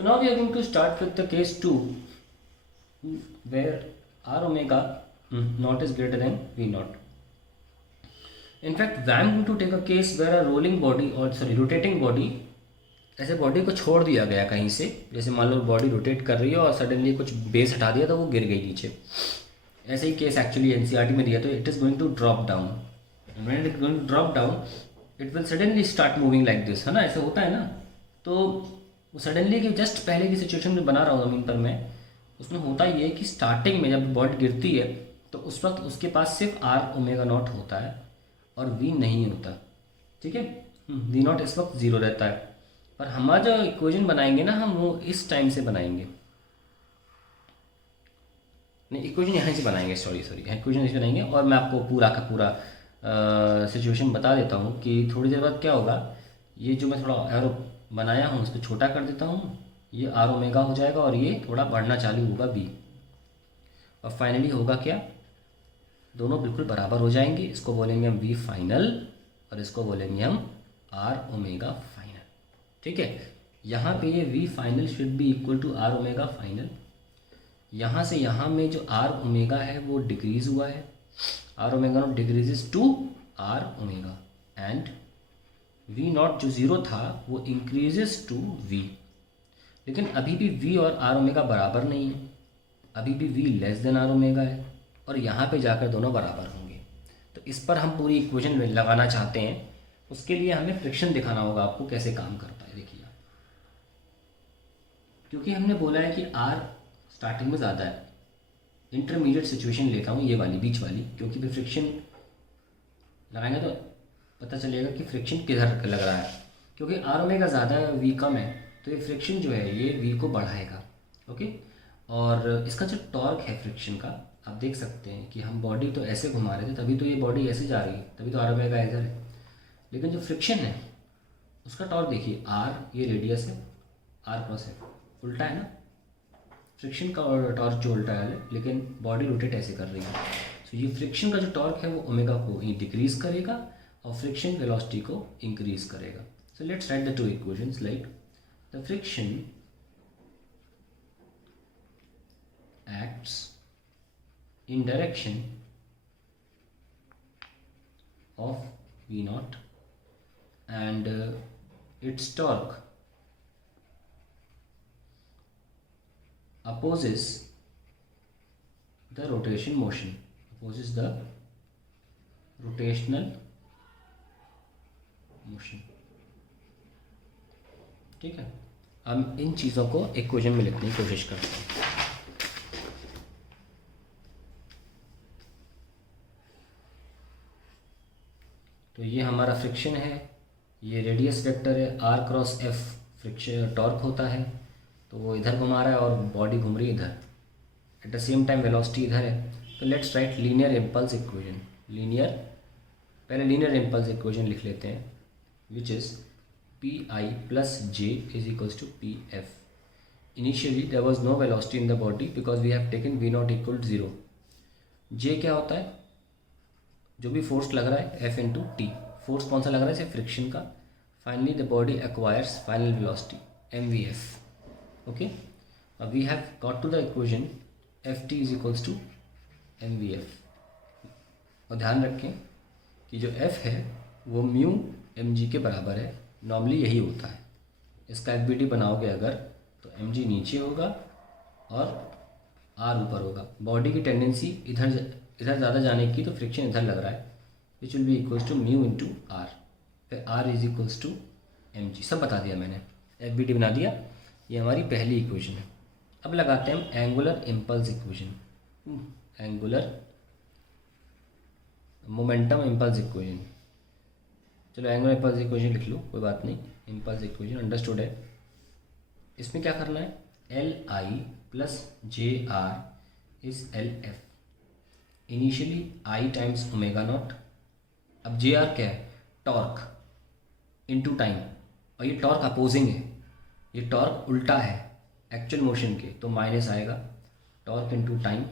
So now we are going to start with the case 2 where r omega naught is greater than v naught. In fact, I am going to take a case where a rolling body or rotating body, ऐसे body को छोड़ दिया गया कहीं से, जैसे मान लो body rotate कर रही है और सडनली कुछ बेस हटा दिया तो वो गिर गई नीचे. ऐसे ही केस एक्चुअली एनसीईआरटी में दिया, तो it is going to drop down. When it going to drop down it will suddenly start moving like this, है ना, ऐसे होता है ना. तो वो सडनली कि जस्ट पहले की सिचुएशन में बना रहा हूँ ज़मीन पर मैं, उसमें होता ये है कि स्टार्टिंग में जब बॉडी गिरती है तो उस वक्त उसके पास सिर्फ आर ओमेगा नॉट होता है और वी नहीं होता. ठीक है, वी नॉट इस वक्त ज़ीरो रहता है. पर हमारा जो इक्वेशन बनाएंगे ना हम, वो इस टाइम से बनाएंगे, नहीं इक्वेशन यहाँ से बनाएंगे, सॉरी इक्वेशन ऐसे बनाएंगे. और मैं आपको पूरा का पूरा सिचुएशन बता देता हूँ कि थोड़ी देर बाद क्या होगा. ये जो मैं थोड़ा एरो बनाया हूँ उसको छोटा कर देता हूँ, ये आर ओमेगा हो जाएगा और ये थोड़ा बढ़ना चालू होगा बी, और फाइनली होगा क्या, दोनों बिल्कुल बराबर हो जाएंगे. इसको बोलेंगे हम वी फाइनल और इसको बोलेंगे हम आर ओमेगा फाइनल. ठीक है, यहाँ पे ये v final should be equal to r omega final. यहाँ से यहाँ में जो आर ओमेगा है वो डिक्रीज हुआ है, r omega naught decreases to r omega, and v naught जो ज़ीरो था वो इंक्रीजेस टू वी. लेकिन अभी भी वी और आर ओमेगा बराबर नहीं है, अभी भी v less than r omega है, और यहाँ पे जाकर दोनों बराबर होंगे. तो इस पर हम पूरी इक्वेशन लगाना चाहते हैं. उसके लिए हमें फ्रिक्शन दिखाना होगा आपको कैसे काम करता है. देखिए, क्योंकि हमने बोला है कि आर स्टार्टिंग में ज़्यादा है, इंटरमीडिएट सिचुएशन लेता हूँ ये वाली बीच वाली, क्योंकि फिर फ्रिक्शन लगाएंगे तो पता चलेगा कि फ्रिक्शन किधर लग रहा है. क्योंकि आर ओमेगा ज़्यादा है वी कम है, तो ये फ्रिक्शन जो है ये वी को बढ़ाएगा. ओके, और इसका जो टॉर्क है फ्रिक्शन का, आप देख सकते हैं कि हम बॉडी तो ऐसे घुमा रहे थे, तभी तो ये बॉडी ऐसे जा रही है, तभी तो आर ओमेगा इधर है. लेकिन जो फ्रिक्शन है उसका टॉर्क देखिए, आर ये रेडियस है, आर क्रॉस है, उल्टा है ना. फ्रिक्शन का टॉर्क जो उल्टा है, लेकिन बॉडी रोटेट ऐसे कर रही है. तो ये फ्रिक्शन का जो टॉर्क है वो ओमेगा को डिक्रीज करेगा और फ्रिक्शन वेलोसिटी को इंक्रीज करेगा. So let's write the two equations. Like the friction acts in direction of v naught and its torque opposes the rotation motion, opposes the rotational motion. ठीक है, हम इन चीज़ों को इक्वेशन में लिखने की कोशिश करते हैं. तो ये हमारा फ्रिक्शन है, ये रेडियस वेक्टर है, r cross f friction torque होता है, तो वो इधर घुमा रहा है और बॉडी घूम रही है इधर. At the same time velocity इधर है. तो let's write linear impulse equation. पहले लीनियर इम्पल्स इक्वेशन लिख लेते हैं, which is P I plus J is equals to P F. Initially there was no velocity in the body because we have taken V naught equal to zero. J क्या होता है, जो भी force लग रहा है एफ इंटू टी. फोर्स कौन सा लग रहा है, सिर्फ फ्रिक्शन का. Finally the body acquires final velocity M we F. Okay, अब we have got to the equation F T is equals to M we F. और ध्यान रखें कि जो एफ है वो म्यू एम जी के बराबर है. नॉर्मली यही होता है. इसका एफ बी टी बनाओगे अगर तो एम जी नीचे होगा और आर ऊपर होगा. बॉडी की टेंडेंसी इधर ज़्यादा जाने की, तो फ्रिक्शन इधर लग रहा है, which will be equals to mu into R. फिर R is equals to M G. सब बता दिया मैंने, एफ बी टी बना दिया. ये हमारी पहली इक्वेशन है. अब लगाते हैं हम angular impulse equation, angular momentum impulse equation. चलो एंगुलर इम्पल्स इक्वेशन लिख लो, कोई बात नहीं. इम्पल्स इक्वेशन अंडरस्टूड है. इसमें क्या करना है, L I plus J are is L F. Initially I times omega naught. अब जे आर क्या है, टॉर्क इनटू टाइम, और ये टॉर्क अपोजिंग है, ये टॉर्क उल्टा है एक्चुअल मोशन के, तो माइनस आएगा. Torque into time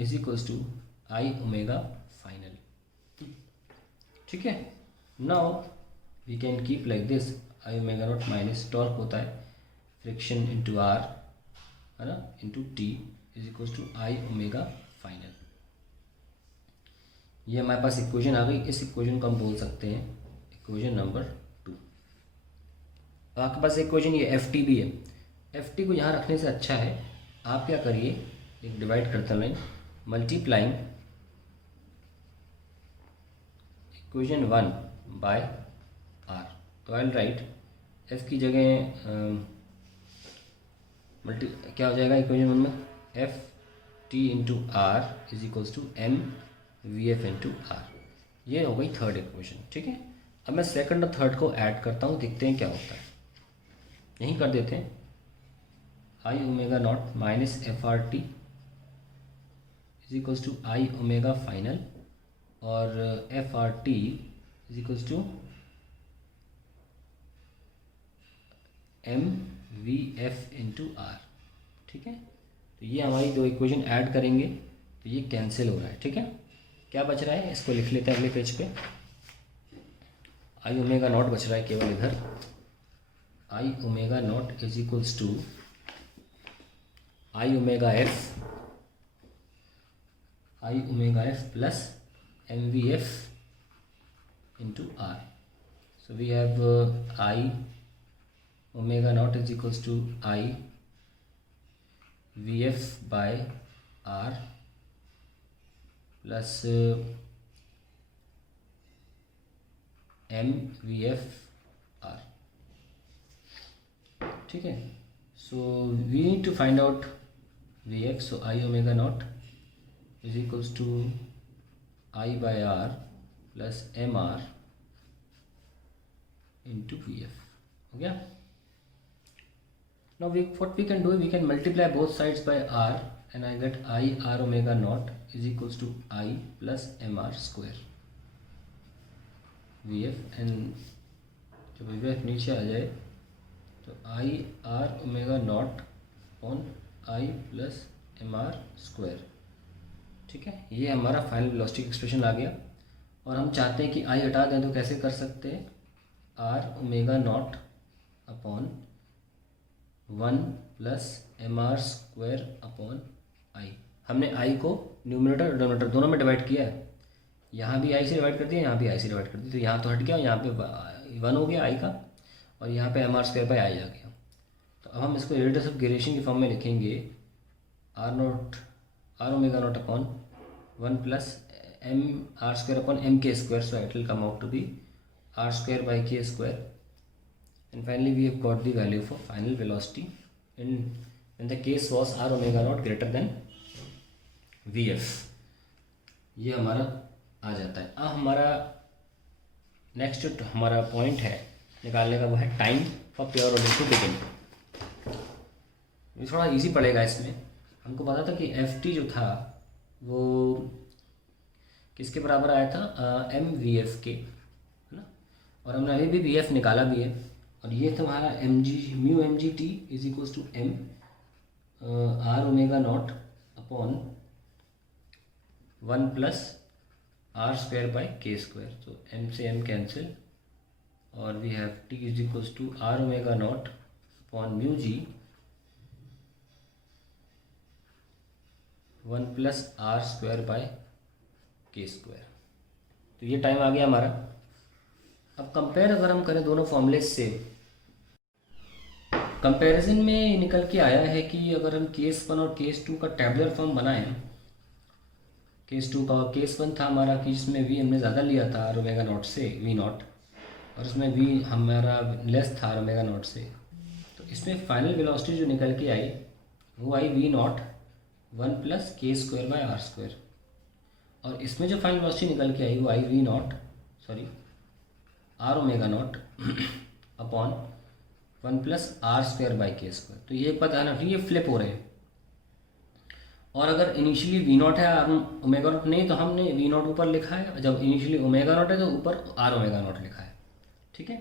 is equals to I omega final. ठीक है, now we can keep like this, I omega naught minus torque होता है फ्रिक्शन इंटू आर, है ना, into t is equal to I omega final. ये हमारे पास equation आ गई। इस इक्वेशन को हम बोल सकते हैं इक्वेशन नंबर 2। आपके पास इक्वेशन ये एफ टी भी है। एफ टी को यहाँ रखने से अच्छा है आप क्या करिए, एक डिवाइड करता line multiplying equation 1 by r. तो आई विल राइट एफ की जगह क्या हो जाएगा इक्वेशन 1 में, f t into r is equals to M V F into r. ये हो गई थर्ड इक्वेशन, ठीक है। अब मैं सेकंड और थर्ड को ऐड करता हूँ, देखते हैं क्या होता है। यहीं कर देते हैं, I omega naught minus F R T is equals to I omega final, और F R T is equals to M V F into R, ठीक है। तो ये हमारी दो इक्वेशन ऐड करेंगे तो ये कैंसिल हो रहा है, ठीक है। क्या बच रहा है, इसको लिख लेते हैं अगले पेज पे। आई ओमेगा नॉट बच रहा है केवल इधर, I omega naught is equals to I omega F plus M V F into R. So we have I omega naught is equals to I V F by R plus M we F R, ठीक है। So we need to find out V F. So I omega naught is equals to I by R plus M R into V F, हो गया। Now what we can do, we can multiply both sides by r and I get I r omega naught is equals to I plus mr square vf, and जब vf नीचे आ जाए तो I r omega naught on I plus mr square, ठीक है। ये हमारा final velocity expression आ गया। और हम चाहते हैं कि I हटा दें, तो कैसे कर सकते हैं, r omega naught upon 1 plus M R square upon I. हमने आई को न्यूमरेटर और डिनोमिनेटर दोनों में डिवाइड किया है। यहाँ भी आई से डिवाइड कर दिया, यहाँ भी आई से डिवाइड कर दिया, तो यहाँ तो हट गया, यहाँ पे 1 हो गया आई का, और यहाँ पे M are square by I आ गया। तो अब हम इसको रेडियस ऑफ गिरेशन की फॉर्म में लिखेंगे, R omega naught upon 1 plus M R square upon M K square, so it will come out to be R square by के square. And finally we have got the value for final velocity in when the case was r omega naught greater than vf। ये हमारा आ जाता है। अब हमारा next जो हमारा point है निकालने का वो है time for pure order to begin. ये थोड़ा इजी पड़ेगा। इसमें हमको पता था कि एफ टी जो था वो किसके बराबर आया था, एम वी एफ के, है ना। और हमने अभी भी वी एफ निकाला भी है, और ये तो हमारा m g mu m g t is equals to m r omega naught upon 1 plus r square by के स्क्वायर। तो एम से एम कैंसिल, और we have t is equals to r omega naught upon mu g 1 plus r square by के square. तो ये time आ गया हमारा। अब कंपेयर अगर हम करें दोनों फॉर्मूले से, कंपैरिजन में निकल के आया है कि अगर हम केस 1 और केस 2 का टैबुलर फॉर्म बनाएं, केस 2 का, केस 1 था हमारा कि जिसमें वी हमने ज़्यादा लिया था आर ओमेगा नॉट से वी नॉट, और उसमें वी हमारा लेस था आर ओमेगा नॉट से। तो इसमें फाइनल वेलोसिटी जो निकल के आई वो I v naught 1 plus k squared by r squared, और इसमें जो फाइनल वेलोसिटी निकल के आई वो I v naught r omega naught upon 1 plus r square by के स्क्वायर। तो ये पता है ना, फिर ये फ्लिप हो रहे हैं। और अगर इनिशियली वी नॉट है आर ओमेगा नॉट नहीं, तो हमने वी नॉट ऊपर लिखा है, जब इनिशियली ओमेगा नॉट है तो ऊपर आर ओमेगा नॉट लिखा है, ठीक है।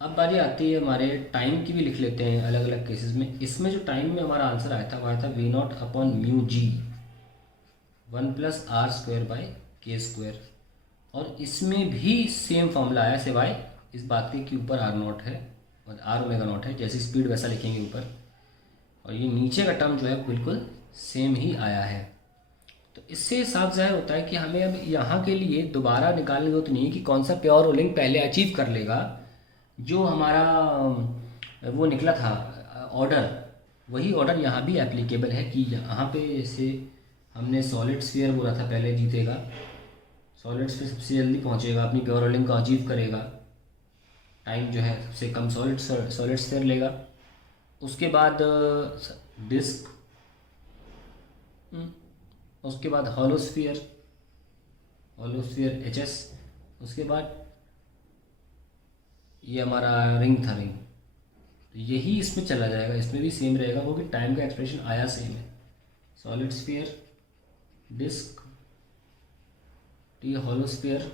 अब बारी आती है हमारे टाइम की, भी लिख लेते हैं अलग अलग केसेस में। इसमें जो टाइम में हमारा आंसर आया था वो आया था v naught upon mu g 1 plus r square by के स्क्वायर, और इसमें भी सेम फॉर्मूला आया सिवाय इस बात के कि ऊपर आर नॉट है और आर ओमेगा नॉट है, जैसी स्पीड वैसा लिखेंगे ऊपर। और ये नीचे का टर्म जो है बिल्कुल सेम ही आया है। तो इससे साफ ज़ाहिर होता है कि हमें अब यहाँ के लिए दोबारा निकालने की जरूरत नहीं है कि कौन सा प्योर रोलिंग पहले अचीव कर लेगा। जो हमारा वो निकला था ऑर्डर, वही ऑर्डर यहाँ भी एप्लीकेबल है कि यहाँ पे जैसे हमने सॉलिड स्फीयर बोला था पहले जीतेगा, सॉलिड स्फीयर सबसे जल्दी पहुँचेगा, अपनी प्योर रोलिंग को अचीव करेगा, टाइम जो है सबसे कम सॉलिड स्फीयर लेगा। उसके बाद डिस्क, उसके बाद हॉलोस्फीयर HS, उसके बाद ये हमारा रिंग था, रिंग। तो यही इसमें चला जाएगा, इसमें भी सेम रहेगा क्योंकि टाइम का एक्सप्रेशन आया सेम है। सॉलिड स्फीयर, डिस्क, टी हॉलोस्फीयर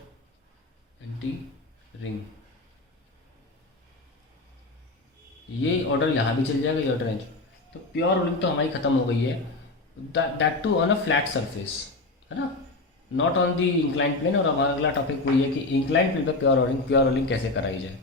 एंड टी रिंग। ये ऑर्डर यहाँ भी चल जाएगा, ये ऑर्डर। तो प्योर रोलिंग तो हमारी ख़त्म हो गई है, that to on a flat surface, है ना, not on the incline plane. और हमारा अगला टॉपिक वही है कि इंक्लाइन प्लेन पर प्योर रोलिंग कैसे कराई जाए।